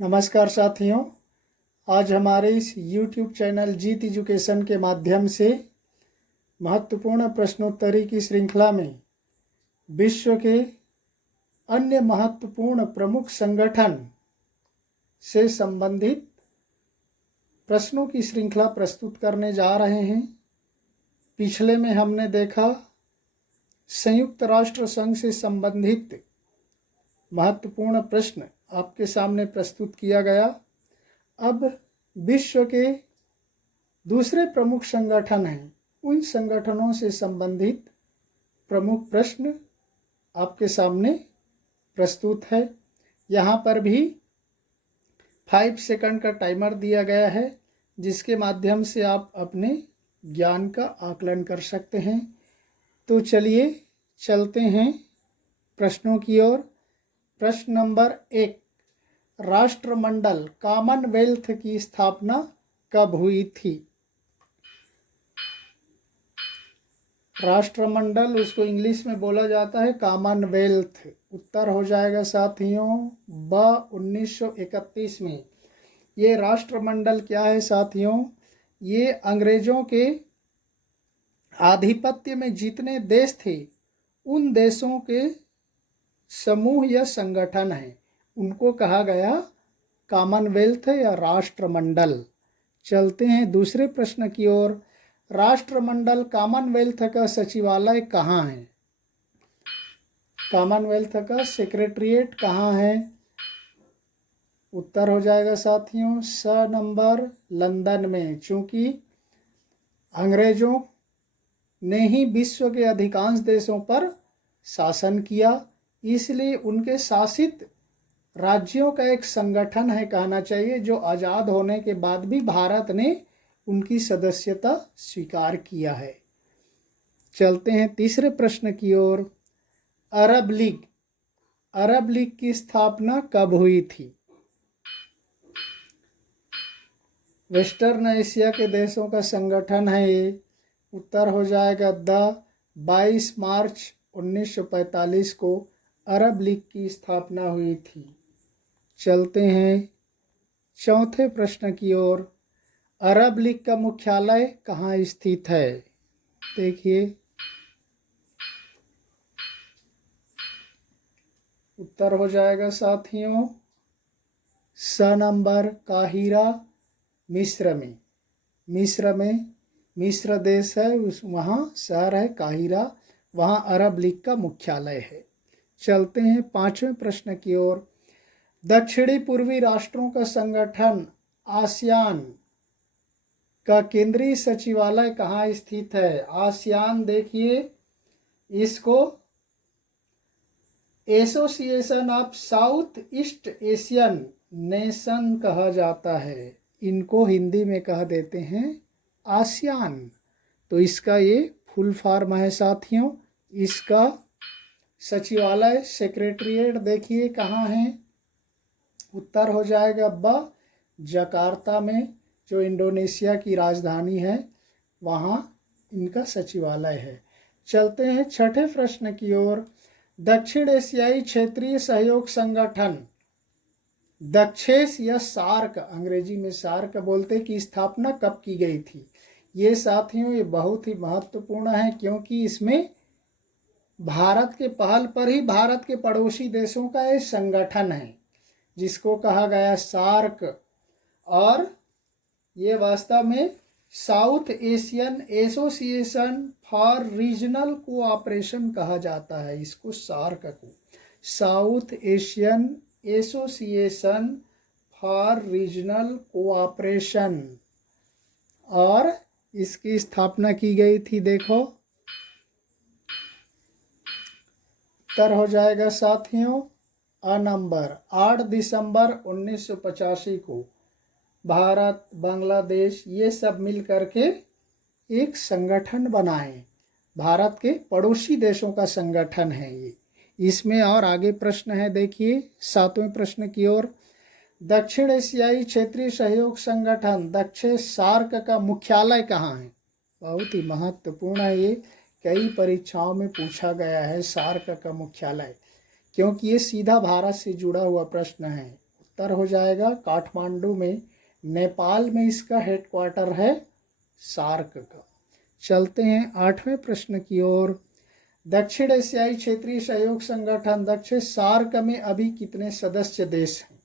नमस्कार साथियों, आज हमारे इस YouTube चैनल जीत एजुकेशन के माध्यम से महत्वपूर्ण प्रश्नोत्तरी की श्रृंखला में विश्व के अन्य महत्वपूर्ण प्रमुख संगठन से संबंधित प्रश्नों की श्रृंखला प्रस्तुत करने जा रहे हैं। पिछले में हमने देखा संयुक्त राष्ट्र संघ से संबंधित महत्वपूर्ण प्रश्न आपके सामने प्रस्तुत किया गया। अब विश्व के दूसरे प्रमुख संगठन हैं, उन संगठनों से संबंधित प्रमुख प्रश्न आपके सामने प्रस्तुत है। यहाँ पर भी 5 सेकंड का टाइमर दिया गया है, जिसके माध्यम से आप अपने ज्ञान का आकलन कर सकते हैं। तो चलिए चलते हैं प्रश्नों की ओर। प्रश्न नंबर 1, राष्ट्रमंडल कॉमनवेल्थ की स्थापना कब हुई थी? राष्ट्रमंडल, उसको इंग्लिश में बोला जाता है कॉमनवेल्थ। उत्तर हो जाएगा साथियों ब 1931 में। ये राष्ट्रमंडल क्या है साथियों? ये अंग्रेजों के आधिपत्य में जितने देश थे, उन देशों के समूह या संगठन है, उनको कहा गया कॉमनवेल्थ या राष्ट्रमंडल। चलते हैं दूसरे प्रश्न की ओर। राष्ट्रमंडल कॉमनवेल्थ का सचिवालय कहाँ है? कॉमनवेल्थ का सेक्रेटरीट कहाँ है? उत्तर हो जाएगा साथियों स नंबर लंदन में। चूंकि अंग्रेजों ने ही विश्व के अधिकांश देशों पर शासन किया, इसलिए उनके शासित राज्यों का एक संगठन है कहना चाहिए, जो आज़ाद होने के बाद भी भारत ने उनकी सदस्यता स्वीकार किया है। चलते हैं तीसरे प्रश्न की ओर। अरब लीग की स्थापना कब हुई थी? वेस्टर्न एशिया के देशों का संगठन है ये। उत्तर हो जाएगा द 22 मार्च 1945 को अरब लीग की स्थापना हुई थी। चलते हैं चौथे प्रश्न की ओर। अरब लीग का मुख्यालय कहाँ स्थित है? देखिए, उत्तर हो जाएगा साथियों स नंबर काहिरा, मिस्र में। मिस्र देश है, उस वहाँ शहर है काहिरा, वहाँ अरब लीग का मुख्यालय है। चलते हैं पांचवें प्रश्न की ओर। दक्षिणी पूर्वी राष्ट्रों का संगठन आसियान का केंद्रीय सचिवालय कहाँ स्थित है? आसियान, देखिए, इसको association of south east Asian nation कहा जाता है। इनको हिंदी में कह देते हैं आसियान। तो इसका ये फुल फॉर्म है साथियों। इसका सचिवालय सेक्रेटरीट देखिए कहाँ है? उत्तर हो जाएगा ब जकार्ता में, जो इंडोनेशिया की राजधानी है, वहाँ इनका सचिवालय है। चलते हैं छठे प्रश्न की ओर। दक्षिण एशियाई क्षेत्रीय सहयोग संगठन दक्षेस या सार्क, अंग्रेजी में सार्क बोलते, की स्थापना कब की गई थी? ये साथियों ये बहुत ही महत्वपूर्ण है, क्योंकि इसमें भारत के पहल पर ही भारत के पड़ोसी देशों का एक संगठन है, जिसको कहा गया सार्क। और ये वास्तव में south Asian association for regional cooperation कहा जाता है। इसको सार्क को south Asian association for regional cooperation, और इसकी स्थापना की गई थी। देखो, उत्तर हो जाएगा साथियों अ नंबर 8 दिसंबर 1985 को भारत, बांग्लादेश, ये सब मिल करके एक संगठन बनाए। भारत के पड़ोसी देशों का संगठन है ये। इसमें और आगे प्रश्न है, देखिए सातवें प्रश्न की ओर। दक्षिण एशियाई क्षेत्रीय सहयोग संगठन दक्षेस सार्क का मुख्यालय कहाँ है? बहुत ही महत्वपूर्ण है ये, कई परीक्षाओं में पूछा गया है सार्क का मुख्यालय, क्योंकि ये सीधा भारत से जुड़ा हुआ प्रश्न है। उत्तर हो जाएगा काठमांडू में। नेपाल में इसका हेडक्वार्टर है सार्क का। चलते हैं 8वें प्रश्न की ओर। दक्षिण एशियाई क्षेत्रीय सहयोग संगठन दक्षिण सार्क में अभी कितने सदस्य देश हैं?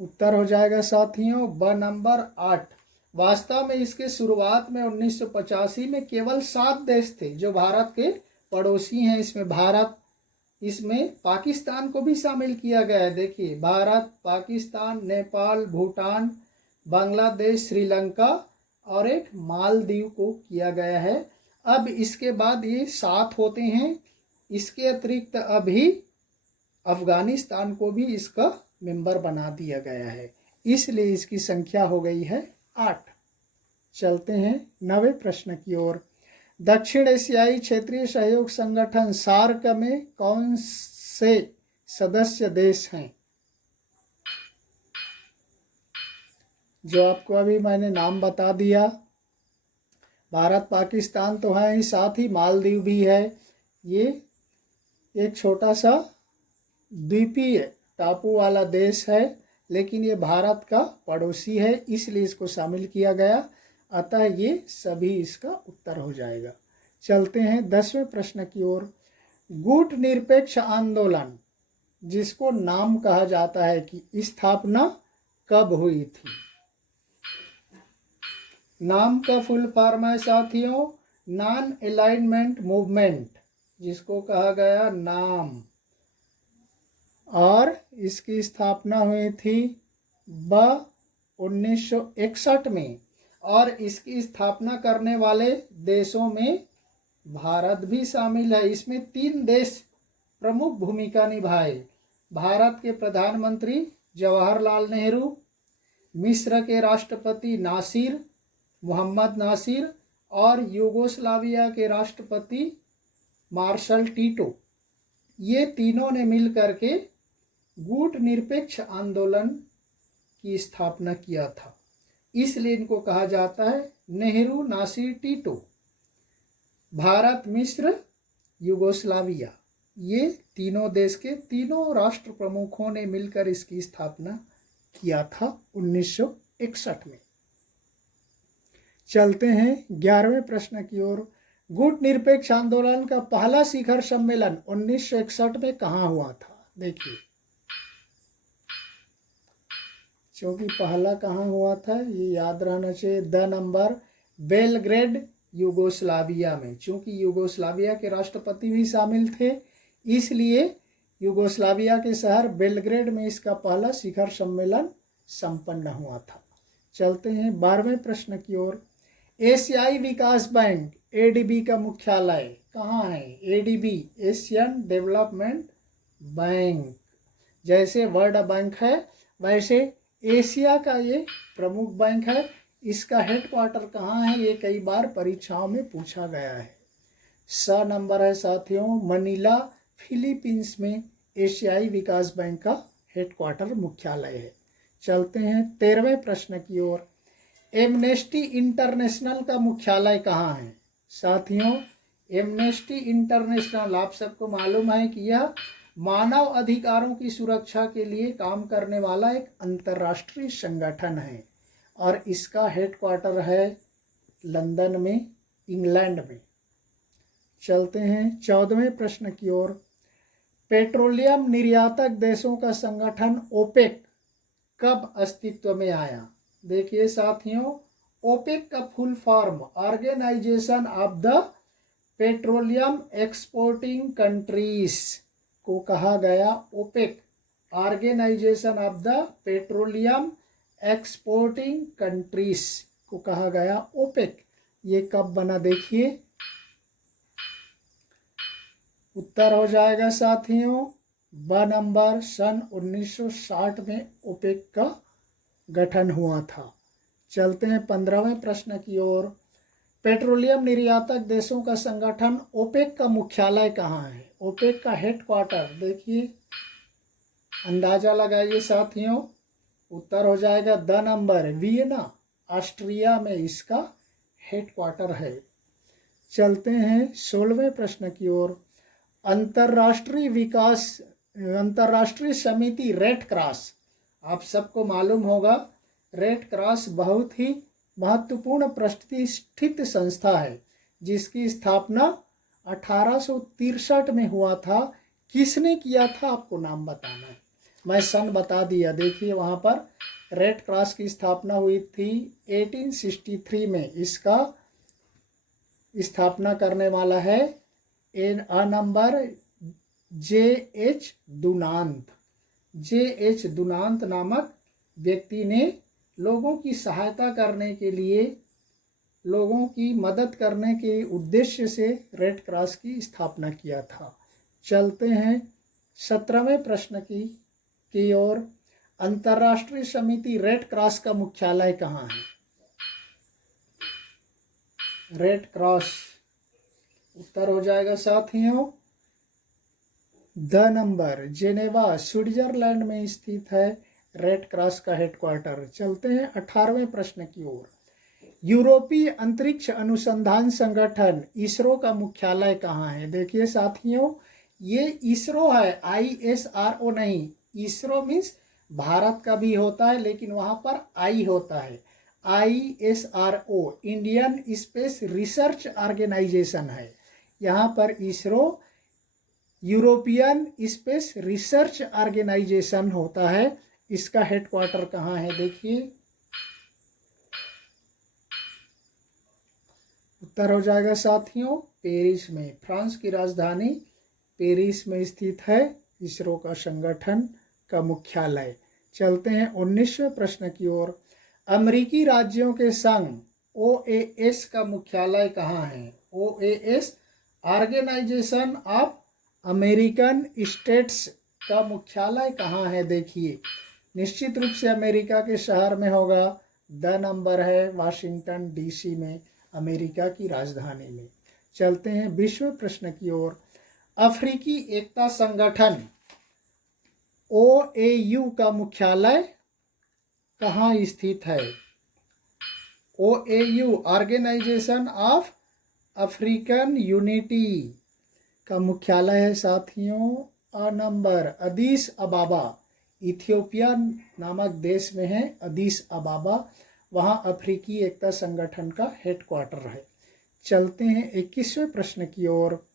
उत्तर हो जाएगा साथियों ब नंबर 8। वास्तव में इसके शुरुआत में 1985 में केवल 7 देश थे जो भारत के पड़ोसी हैं। इसमें भारत, इसमें पाकिस्तान को भी शामिल किया गया है। देखिए, भारत, पाकिस्तान, नेपाल, भूटान, बांग्लादेश, श्रीलंका और एक मालदीव को किया गया है। अब इसके बाद ये 7 होते हैं। इसके अतिरिक्त अभी अफगानिस्तान को भी इसका मेंबर बना दिया गया है, इसलिए इसकी संख्या हो गई है 8। चलते हैं 9वें प्रश्न की ओर। दक्षिण एशियाई क्षेत्रीय सहयोग संगठन सार्क में कौन से सदस्य देश हैं? जो आपको अभी मैंने नाम बता दिया, भारत, पाकिस्तान तो है ही, साथ ही मालदीव भी है। ये एक छोटा सा द्वीपीय टापू वाला देश है, लेकिन ये भारत का पड़ोसी है, इसलिए इसको शामिल किया गया। अतः ये सभी इसका उत्तर हो जाएगा। चलते हैं 10वें प्रश्न की ओर। गुट निरपेक्ष आंदोलन, जिसको नाम कहा जाता है, कि स्थापना कब हुई थी? नाम का फुल फॉर्म है साथियों नॉन अलाइनमेंट मूवमेंट, जिसको कहा गया नाम, और इसकी स्थापना हुई थी 1961 में। और इसकी स्थापना करने वाले देशों में भारत भी शामिल है। इसमें 3 देश प्रमुख भूमिका निभाए। भारत के प्रधानमंत्री जवाहरलाल नेहरू, मिस्र के राष्ट्रपति नासिर मोहम्मद नासिर और यूगोस्लाविया के राष्ट्रपति मार्शल टीटो, ये तीनों ने मिल करके गुट निरपेक्ष आंदोलन की स्थापना किया था। इसलिए इनको कहा जाता है नेहरू नासिर टीटो। भारत, मिस्र, यूगोस्लाविया, ये तीनों देश के तीनों राष्ट्र प्रमुखों ने मिलकर इसकी स्थापना किया था 1961 में। चलते हैं 11वें प्रश्न की ओर। गुट निरपेक्ष आंदोलन का पहला शिखर सम्मेलन 1961 में कहाँ हुआ था? देखिए, क्योंकि पहला कहाँ हुआ था ये याद रहना चाहिए। द नंबर बेलग्रेड, यूगोस्लाविया में। चूंकि यूगोस्लाविया के राष्ट्रपति भी शामिल थे, इसलिए यूगोस्लाविया के शहर बेलग्रेड में इसका पहला शिखर सम्मेलन संपन्न हुआ था। चलते हैं 12वें प्रश्न की ओर। एशियाई विकास बैंक एडीबी का मुख्यालय कहाँ है? ADB, Asian development bank. जैसे वर्ल्ड बैंक है, वैसे एशिया का ये प्रमुख बैंक है। इसका हेडक्वार्टर कहाँ है? ये कई बार परीक्षाओं में पूछा गया है। स नंबर है साथियों मनीला, फिलीपींस में एशियाई विकास बैंक का हेडक्वार्टर मुख्यालय है। चलते हैं 13वें प्रश्न की ओर। एमनेस्टी इंटरनेशनल का मुख्यालय कहाँ है? साथियों, एमनेस्टी इंटरनेशनल, आप सबको मालूम है कि यह मानव अधिकारों की सुरक्षा के लिए काम करने वाला एक अंतर्राष्ट्रीय संगठन है और इसका हेडक्वार्टर है लंदन में, इंग्लैंड में। चलते हैं 14वें प्रश्न की ओर। पेट्रोलियम निर्यातक देशों का संगठन ओपेक कब अस्तित्व में आया? देखिए साथियों, ओपेक का full form organisation of the petroleum exporting countries को कहा गया। OPEC, organisation of the petroleum exporting countries को कहा गया ओपेक। ये कब बना? देखिए, उत्तर हो जाएगा साथियों ब नंबर सन 1960 में ओपेक का गठन हुआ था। चलते हैं 15वें प्रश्न की ओर। पेट्रोलियम निर्यातक देशों का संगठन ओपेक का मुख्यालय कहाँ है? ओपेक का हेडक्वार्टर देखिए, अंदाजा लगाइए साथियों। उत्तर हो जाएगा द नंबर वियना, ऑस्ट्रिया में इसका हेडक्वार्टर है। चलते हैं 16वें प्रश्न की ओर। अंतर्राष्ट्रीय समिति रेड क्रॉस, आप सबको मालूम होगा रेड क्रॉस बहुत ही महत्वपूर्ण प्रतिष्ठित संस्था है जिसकी स्थापना 1863 में हुआ था। किसने किया था आपको नाम बताना है, मैं सन बता दिया। देखिए वहाँ पर रेड क्रॉस की स्थापना हुई थी 1863 में। इसका स्थापना करने वाला है नंबर J.H. दुनांत। J.H. दुनांत नामक व्यक्ति ने लोगों की सहायता करने के लिए, लोगों की मदद करने के उद्देश्य से रेड क्रॉस की स्थापना किया था। चलते हैं 17वें प्रश्न की ओर। अंतर्राष्ट्रीय समिति रेड क्रॉस का मुख्यालय कहाँ है? रेड क्रॉस उत्तर हो जाएगा साथियों द नंबर जेनेवा, स्विट्जरलैंड में स्थित है रेड क्रॉस का हेडक्वार्टर। चलते हैं 18वें प्रश्न की ओर। यूरोपीय अंतरिक्ष अनुसंधान संगठन इसरो का मुख्यालय कहाँ है? देखिए साथियों ये इसरो है, ISRO नहीं। इसरो मीन्स भारत का भी होता है लेकिन वहाँ पर आई होता है। ISRO Indian space research organisation है। यहाँ पर ISRO European space research organisation होता है। इसका हेडक्वार्टर कहाँ है? देखिए उत्तर हो जाएगा साथियों पेरिस में। फ्रांस की राजधानी पेरिस में स्थित है इसरो का संगठन का मुख्यालय। चलते हैं 19वें प्रश्न की ओर। अमेरिकी राज्यों के संघ OAS का मुख्यालय कहाँ है? OAS organisation of American states का मुख्यालय कहाँ है? देखिए निश्चित रूप से अमेरिका के शहर में होगा। द नंबर है वाशिंगटन DC में, अमेरिका की राजधानी में। चलते हैं 20वें प्रश्न की ओर। अफ्रीकी एकता संगठन OAU का मुख्यालय कहाँ स्थित है? OAU organisation of African unity का मुख्यालय है साथियों नंबर अदीस अबाबा, इथियोपिया नामक देश में है अदीस अबाबा। वहाँ अफ्रीकी एकता संगठन का हेडक्वार्टर है। चलते हैं 21वें प्रश्न की ओर।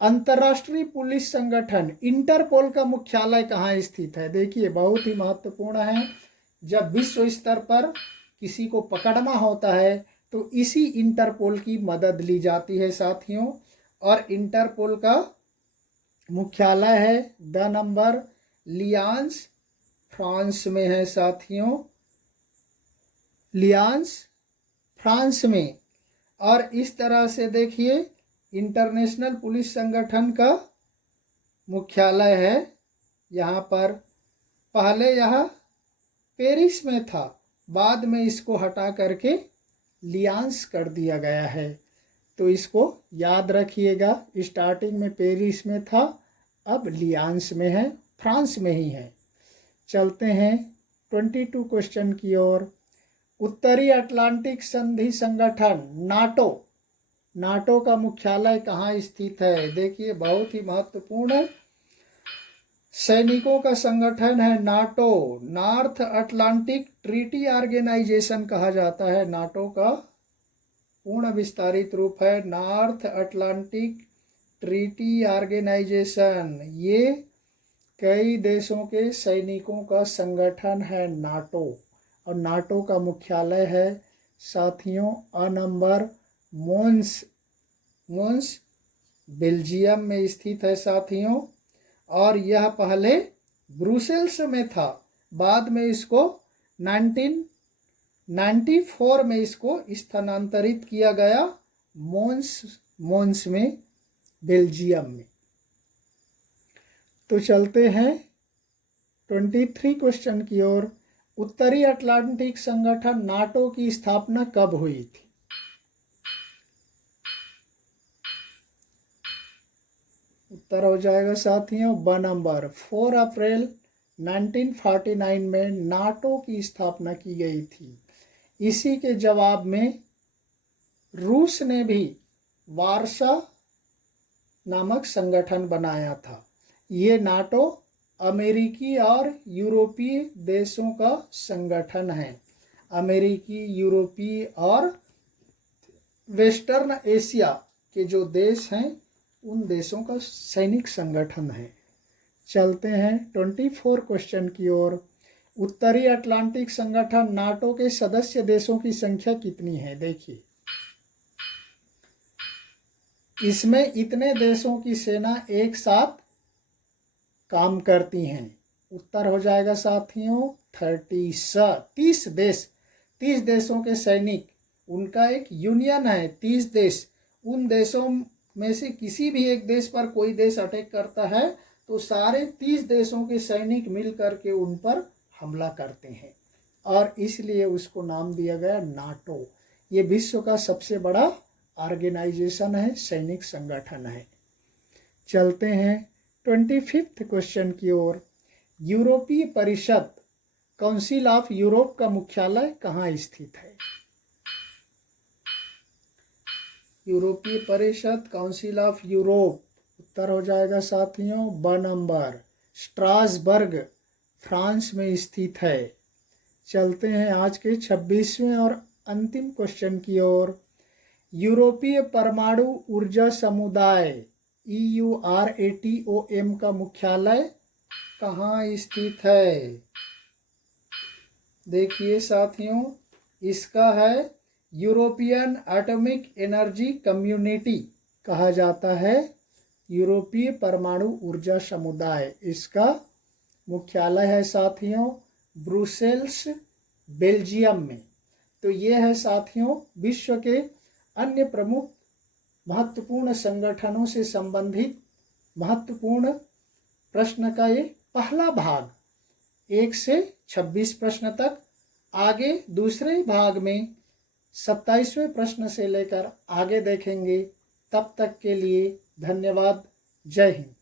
अंतर्राष्ट्रीय पुलिस संगठन इंटरपोल का मुख्यालय कहाँ स्थित है? देखिए बहुत ही महत्वपूर्ण है। जब विश्व स्तर पर किसी को पकड़ना होता है तो इसी इंटरपोल की मदद ली जाती है साथियों। और इंटरपोल का मुख्यालय है द नंबर लियांस, फ्रांस में है साथियों, लियांस फ्रांस में। और इस तरह से देखिए इंटरनेशनल पुलिस संगठन का मुख्यालय है यहाँ पर। पहले यह पेरिस में था, बाद में इसको हटा करके लियांस कर दिया गया है। तो इसको याद रखिएगा, स्टार्टिंग में पेरिस में था, अब लियांस में है, फ्रांस में ही है। चलते हैं 22 क्वेश्चन की ओर। उत्तरी अटलांटिक संधि संगठन नाटो का मुख्यालय कहाँ स्थित है? देखिए बहुत ही महत्वपूर्ण सैनिकों का संगठन है NATO. North Atlantic treaty organisation कहा जाता है। नाटो का पूर्ण विस्तारित रूप है नॉर्थ अटलांटिक ट्रीटी ऑर्गेनाइजेशन। ये कई देशों के सैनिकों का संगठन है नाटो। और नाटो का मुख्यालय है साथियों नंबर मोन्स बेल्जियम में स्थित है साथियों। और यह पहले ब्रुसेल्स में था, बाद में इसको 1994 में इसको स्थानांतरित किया गया मोन्स में, बेल्जियम में। तो चलते हैं 23 क्वेश्चन की ओर। उत्तरी अटलांटिक संगठन नाटो की स्थापना कब हुई थी? उत्तर हो जाएगा साथियों ब नंबर 4 अप्रैल 1949 में नाटो की स्थापना की गई थी। इसी के जवाब में रूस ने भी वार्सा नामक संगठन बनाया था। ये नाटो अमेरिकी और यूरोपीय देशों का संगठन है। अमेरिकी, यूरोपीय और वेस्टर्न एशिया के जो देश हैं उन देशों का सैनिक संगठन है। चलते हैं 24 क्वेश्चन की ओर। उत्तरी अटलांटिक संगठन नाटो के सदस्य देशों की संख्या कितनी है? देखिए, इसमें इतने देशों की सेना एक साथ काम करती हैं। उत्तर हो जाएगा साथियों 30 देश। 30 देशों के सैनिक, उनका एक यूनियन है 30 देश। उन देशों में से किसी भी एक देश पर कोई देश अटैक करता है तो सारे 30 देशों के सैनिक मिल करके उन पर हमला करते हैं और इसलिए उसको नाम दिया गया नाटो। ये विश्व का सबसे बड़ा ऑर्गेनाइजेशन है, सैनिक संगठन है। चलते हैं 25 क्वेश्चन की ओर। यूरोपीय परिषद काउंसिल ऑफ यूरोप का मुख्यालय कहाँ स्थित है? यूरोपीय परिषद काउंसिल ऑफ यूरोप, उत्तर हो जाएगा साथियों ब नंबर, स्ट्रासबर्ग, फ्रांस में स्थित है। चलते हैं आज के 26वें और अंतिम क्वेश्चन की ओर। यूरोपीय परमाणु ऊर्जा समुदाय EURATOM का मुख्यालय कहाँ स्थित है? देखिए साथियों, इसका है यूरोपियन एटॉमिक एनर्जी कम्युनिटी कहा जाता है। यूरोपीय परमाणु ऊर्जा समुदाय, इसका मुख्यालय है साथियों ब्रुसेल्स, बेल्जियम में। तो ये है साथियों विश्व के अन्य प्रमुख महत्वपूर्ण संगठनों से संबंधित महत्वपूर्ण प्रश्न का ये पहला भाग, 1 से 26 प्रश्न तक। आगे दूसरे भाग में 27वें प्रश्न से लेकर आगे देखेंगे। तब तक के लिए धन्यवाद। जय हिंद।